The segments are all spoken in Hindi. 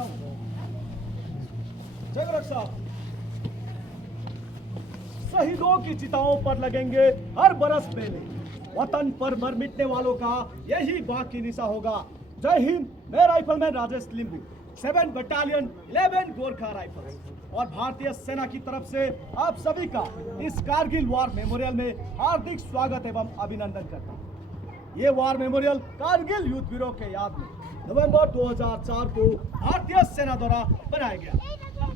करता हूँ। जगरक साहब, शहीदों की चिताओं पर लगेंगे हर बरस मेले, वतन पर मर मिटने वालों का यही बाकी निशा होगा। जय हिंद। मैं राइफलमैन राजेश लिंबू, 7 बटालियन 11 गोरखा राइफल्स और भारतीय सेना की तरफ से आप सभी का इस कारगिल वॉर मेमोरियल में हार्दिक स्वागत एवं अभिनंदन करता हूँ। ये वॉर मेमोरियल कारगिल युद्ध वीरों के याद में नवंबर 2004 को भारतीय सेना द्वारा बनाया गया।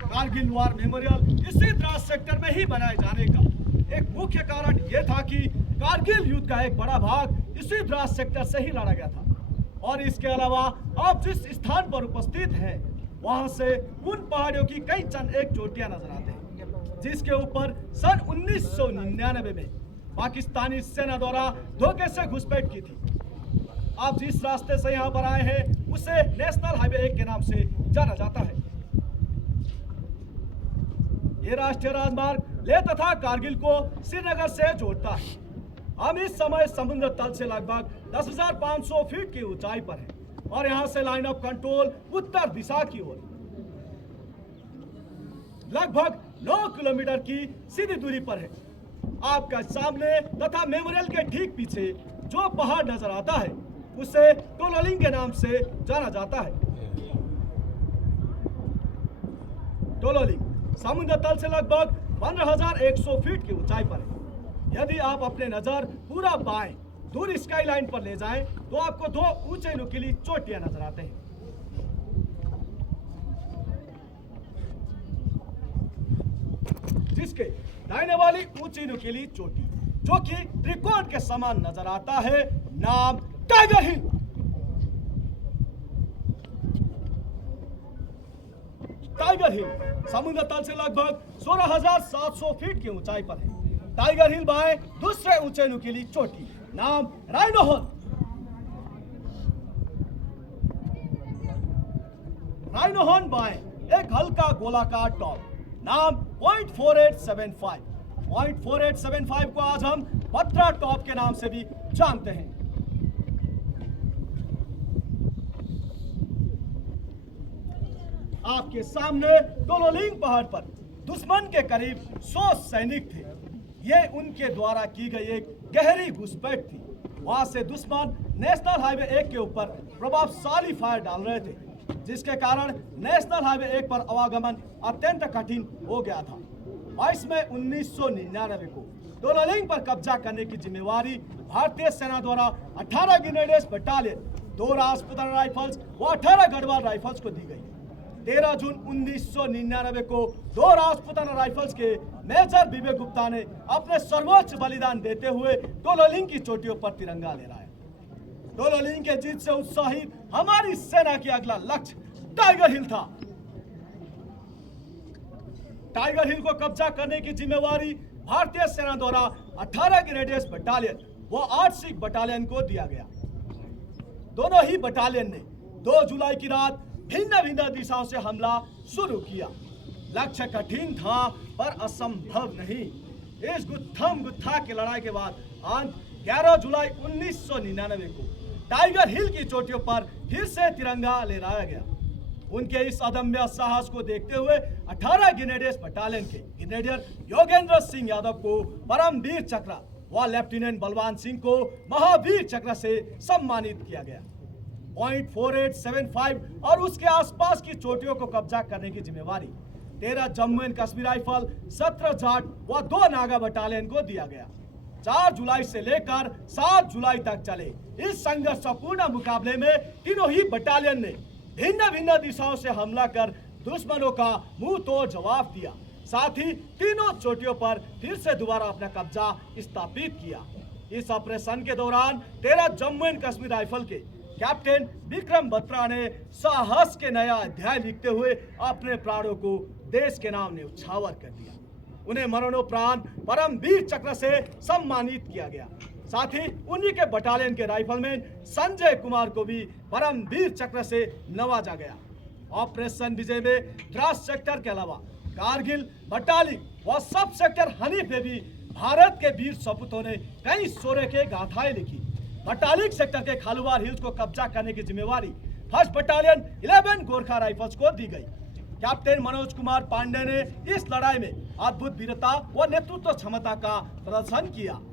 कारगिल वॉर मेमोरियल इसी द्रास सेक्टर में ही बनाए जाने का एक मुख्य कारण यह था कि कारगिल युद्ध का एक बड़ा भाग इसी द्रास सेक्टर से ही लड़ा गया था और इसके अलावा आप जिस स्थान पर उपस्थित हैं वहां से उन पहाड़ियों की कई चंद एक चोटियां नजर आते हैं जिसके ऊपर सन 1999 में पाकिस्तानी सेना द्वारा धोखे से घुसपैठ की थी। आप जिस रास्ते से यहाँ पर आए हैं उसे नेशनल हाईवे 1 के नाम से जाना जाता है। ये राष्ट्रीय राजमार्ग लेह तथा कारगिल को श्रीनगर से जोड़ता है। हम इस समय समुद्र तल से लगभग 10,500 फीट की ऊंचाई पर हैं और यहाँ से लाइन ऑफ कंट्रोल उत्तर दिशा की ओर लगभग 9 किलोमीटर की सीधी दूरी पर है। आपका सामने तथा मेमोरियल के ठीक पीछे जो पहाड़ नजर आता है उसे टोलोलिंग के नाम से जाना जाता है। टोलोलिंग समुद्र तल से लगभग 15,100 फीट की ऊंचाई पर है। यदि आप अपने नजर पूरा बाएं दूर स्काई लाइन पर ले जाएं तो आपको 2 ऊंचे नुकीली चोटियां नजर आते हैं। जिसके दाहिने वाली ऊंची नुकीली चोटी जो कि त्रिकोण के समान नजर आता है, नाम टाइगर हिल। टाइगर हिल समुद्र तल से लगभग 16,700 फीट की ऊंचाई पर है। टाइगर हिल बाएं दूसरे ऊंचे नुकीली चोटी, नाम राइनो हॉर्न। राइनो हॉर्न बाएं एक हल्का गोलाकार टॉप, नाम .4875। .4875 को आज हम पत्रा टॉप के नाम से भी जानते हैं। आपके सामने टोलोलिंग पहाड़ पर दुश्मन के करीब 100 सैनिक थे। ये उनके द्वारा की गई एक गहरी घुसपैठ थी। वहां से दुश्मन नेशनल हाईवे 1 के ऊपर प्रभावशाली फायर डाल रहे थे जिसके कारण नेशनल हाईवे 1 पर आवागमन अत्यंत कठिन हो गया था। 22 मई 1999 को टोलोलिंग पर कब्जा करने की जिम्मेवारी भारतीय सेना द्वारा 18 ग्रेनेडियर्स बटालियन, 2 राजपूताना राइफल्स व 18 गढ़वाल राइफल्स को दी गई। 13 जून 1999 को 2 राजपूताना राइफल्स के मेजर विवेक गुप्ता ने अपने सर्वोच्च बलिदान देते हुए टोलोलिंग की चोटियों पर तिरंगा लहराया। टोलोलिंग के जीत से उत्साहित हमारी सेना की अगला लक्ष्य टाइगर हिल था। टाइगर हिल को कब्जा करने की जिम्मेवारी भारतीय सेना द्वारा 18 ग्रेनेडियर्स बटालियन व 8 सिख बटालियन को दिया गया। दोनों ही बटालियन ने 2 जुलाई की रात भिन्न भिन्न दिशाओं से हमला शुरू किया। लक्ष्य कठिन था पर असंभव नहीं। इस गुत्थम गुत्था की लड़ाई के बाद अंत 11 जुलाई 1999 को टाइगर हिल की चोटियों पर फिर से तिरंगा लहराया गया। उनके इस अदम्य साहस को देखते हुए 18 ग्रेनेडियर्स बटालियन के ग्रेनेडियर योगेंद्र सिंह यादव को परमवीर चक्र व लेफ्टिनेंट बलवान सिंह को महावीर चक्र से सम्मानित किया गया। .4875 और उसके आसपास की चोटियों को कब्जा करने की जिम्मेवारी 13 जम्मू एंड कश्मीर राइफल, 17 जाट व 2 नागा बटालियन को दिया गया। 4 जुलाई से लेकर 7 जुलाई तक चले इस संघर्षपूर्ण मुकाबले में तीनों ही बटालियन ने भिन्न भिन्न दिशाओं से हमला कर दुश्मनों का मुंह तोड़ जवाब दिया। साथ ही तीनों चोटियों पर फिर से दोबारा अपना कब्जा स्थापित किया। इस ऑपरेशन के दौरान 13 जम्मू एंड कश्मीर राइफल के कैप्टन विक्रम बत्रा ने साहस के नया अध्याय लिखते हुए अपने प्राणों को देश के नाम न्यौछावर कर दिया। उन्हें मरणोपरांत परमवीर चक्र से सम्मानित किया गया। साथ ही उन्हीं के बटालियन के राइफलमैन संजय कुमार को भी परमवीर चक्र से नवाजा गया। ऑपरेशन विजय में द्रास सेक्टर के अलावा कारगिल, बटालिक व सब सेक्टर हनीफ में भी भारत के वीर सपूतों ने कई शौर्य के गाथाएं लिखी। बटालिक सेक्टर के खालूवार हिल्स को कब्जा करने की जिम्मेवारी फर्स्ट बटालियन 11 गोरखा राइफल्स को दी गई। कैप्टन मनोज कुमार पांडे ने इस लड़ाई में अद्भुत वीरता व नेतृत्व क्षमता का प्रदर्शन किया।